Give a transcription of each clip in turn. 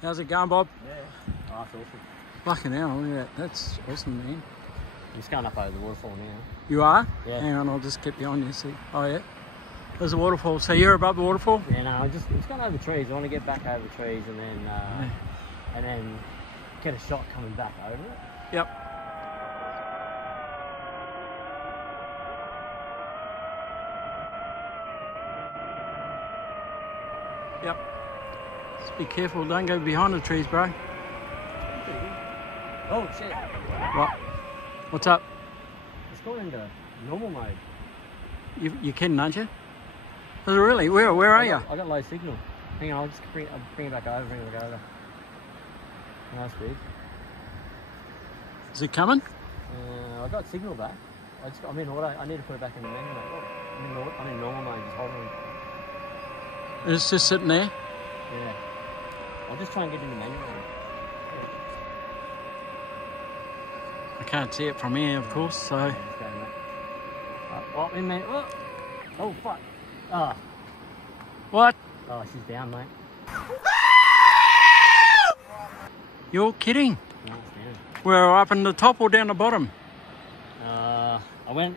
How's it going, Bob? Yeah. Oh, that's awesome. Fucking hell, look at that. That's awesome, man. I'm just going up over the waterfall now. You are? Yeah. Hang on, I'll just keep you on you, see. Oh, yeah. There's a waterfall. So you're above the waterfall? Yeah, no, I'm just going over the trees. I want to get back over the trees and then get a shot coming back over it. Yep. Yep. Just be careful. Don't go behind the trees, bro. Oh, shit. What? What's up? It's going into normal mode. You're kidding, aren't you? Is it really? Where are you? I got low signal. Hang on, I'll bring it back over, bring it back over. Nice big. Is it coming? I got signal back. I'm in auto. I need to put it back in the manual mode. I'm in normal mode, just hovering. It's just sitting there? Yeah. I'll just try and get into manual mode. I can't see it from here, of course, so... Oh, in there. Oh, fuck. Ah. What? Oh, she's down, mate. You're kidding? No, it's down. We're up in the top or down the bottom? I went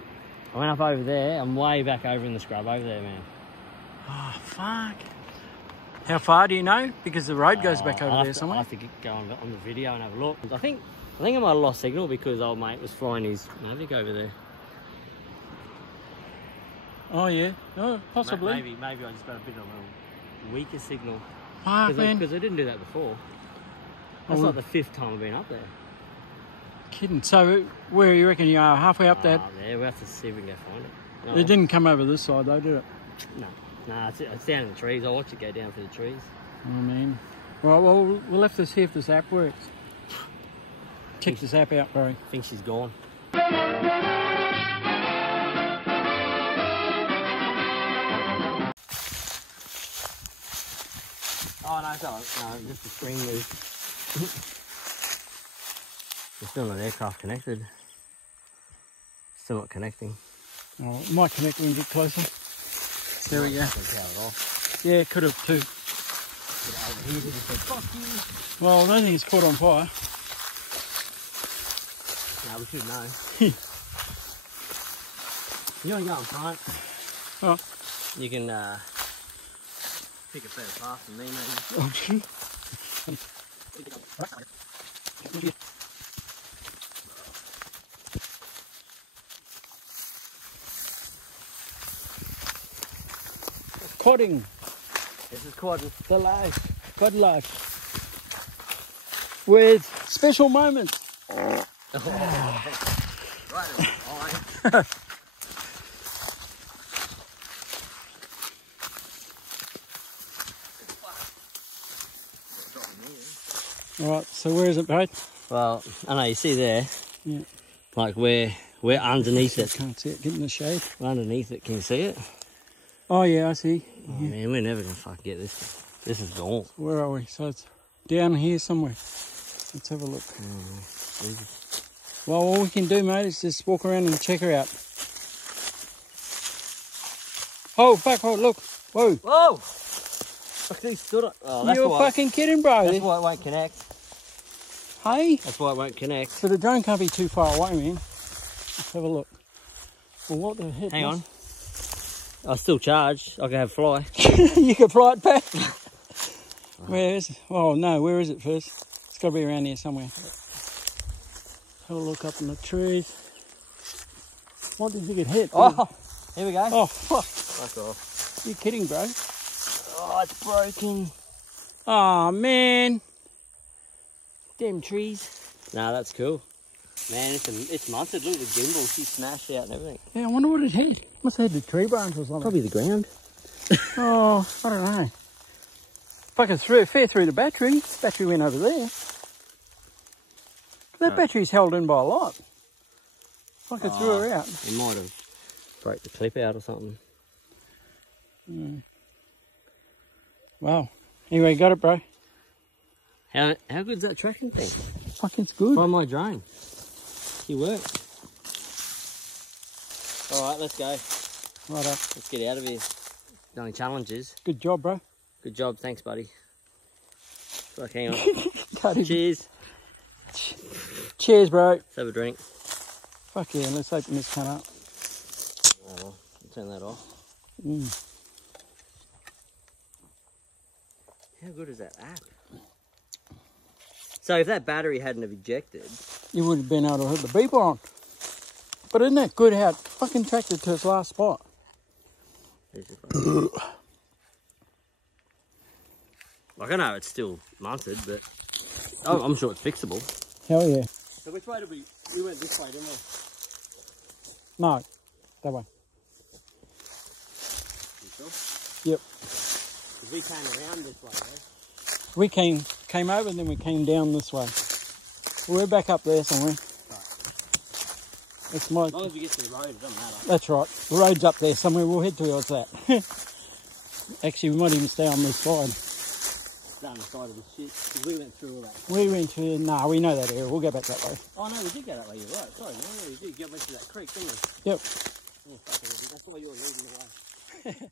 up over there. I'm way back over in the scrub over there, man. Oh, fuck. How far do you know? Because the road goes back over there somewhere. I have to go on the video and have a look. I think I might have lost signal because old mate was flying his Mavic over there. Oh, yeah. Oh, possibly. Maybe I just got a bit of a weaker signal. Fuck, man. Because I didn't do that before. That's like the 5th time I've been up there. Kidding. So, where you reckon you are? Halfway up that? Yeah, we'll have to see if we can go find it. No, It didn't come over this side, though, did it? No, it's down in the trees. I'll watch it go down through the trees. Oh, man. Right, well, we'll have to see if this app works. Check this app out, bro. I think she's gone. Oh, no, it's not. No, just the screen moved. There's still not aircraft connected. Still not connecting. Oh, it might connect when we get closer. There we go. Yeah, it could have too. Well, I don't think it's caught on fire. No, we should know. You want to go in front? Oh. You can pick a better path than me, maybe. Oh, gee. Quadding. This is quadding. The life. Quad life. With special moments. Right Alright, so where is it, bro? Well, I know you see there. Yeah. Like we're underneath it. Can't see it. Get in the shade. We're underneath it. Can you see it? Oh yeah, I see. Oh, man, we're never gonna fucking get this. This is gone. Where are we? So it's down here somewhere. Let's have a look. Well, all we can do, mate, is just walk around and check her out. Oh, fuck! Oh, look! Whoa! Whoa! Fuck, he stood up. Oh, that's You're why. fucking kidding, bro. That's why it won't connect. Hey? That's why it won't connect. So the drone can't be too far away, man. Let's have a look. Well, what the heck? Hang on. I'll still charge. I can have fly. You can fly it back. Where is it? Oh no, where is it first? It's got to be around here somewhere. Have a look up in the trees. What did you get hit? Oh, here we go. Oh fuck! Fuck off. You kidding, bro? Oh, it's broken. Oh man! Damn trees. Nah, that's cool. Man, it's monstered. Look at the gimbal. She smashed out and everything. Yeah, I wonder what it hit. Must have hit the tree branch or something. Probably the ground. Oh, I don't know. Fucking fair through the battery. The battery went over there. That battery's held in by a lot. Fucking threw her out. It might have broke the clip out or something. Wow. Anyway, got it, bro. How good's that tracking thing? Fucking good. Find my drone. She worked. Alright, let's go. Right up. Let's get out of here. The only challenge is. Good job, bro. Good job, thanks buddy. Fuck, hang on. Can't even- Cheers. Cheers, bro. Let's have a drink. Fuck yeah, let's open this can up. Oh, well, turn that off. How good is that app? So if that battery hadn't have ejected... You would have been able to hit the beeper on. But isn't that good how it fucking tracked it to its last spot? Like, I know it's still mounted, but I'm sure it's fixable. Hell yeah. So which way did we went this way, didn't we? No, that way. You sure? Yep. Because we came around this way, eh? We came over and then we came down this way. We're back up there somewhere. It's my... As long as we get to the road, it doesn't matter. That's right. The road's up there somewhere. We'll head towards that. Actually, we might even stay on this side. Down the side of the shit. Because we went through all that. We went to... Nah, we know that area. We'll go back that way. Oh, no, we did go that way. You're right. Sorry, man. Yeah, we did. Get went to that creek, didn't we? Yep. Yeah, fucking, that's why you were leading the way.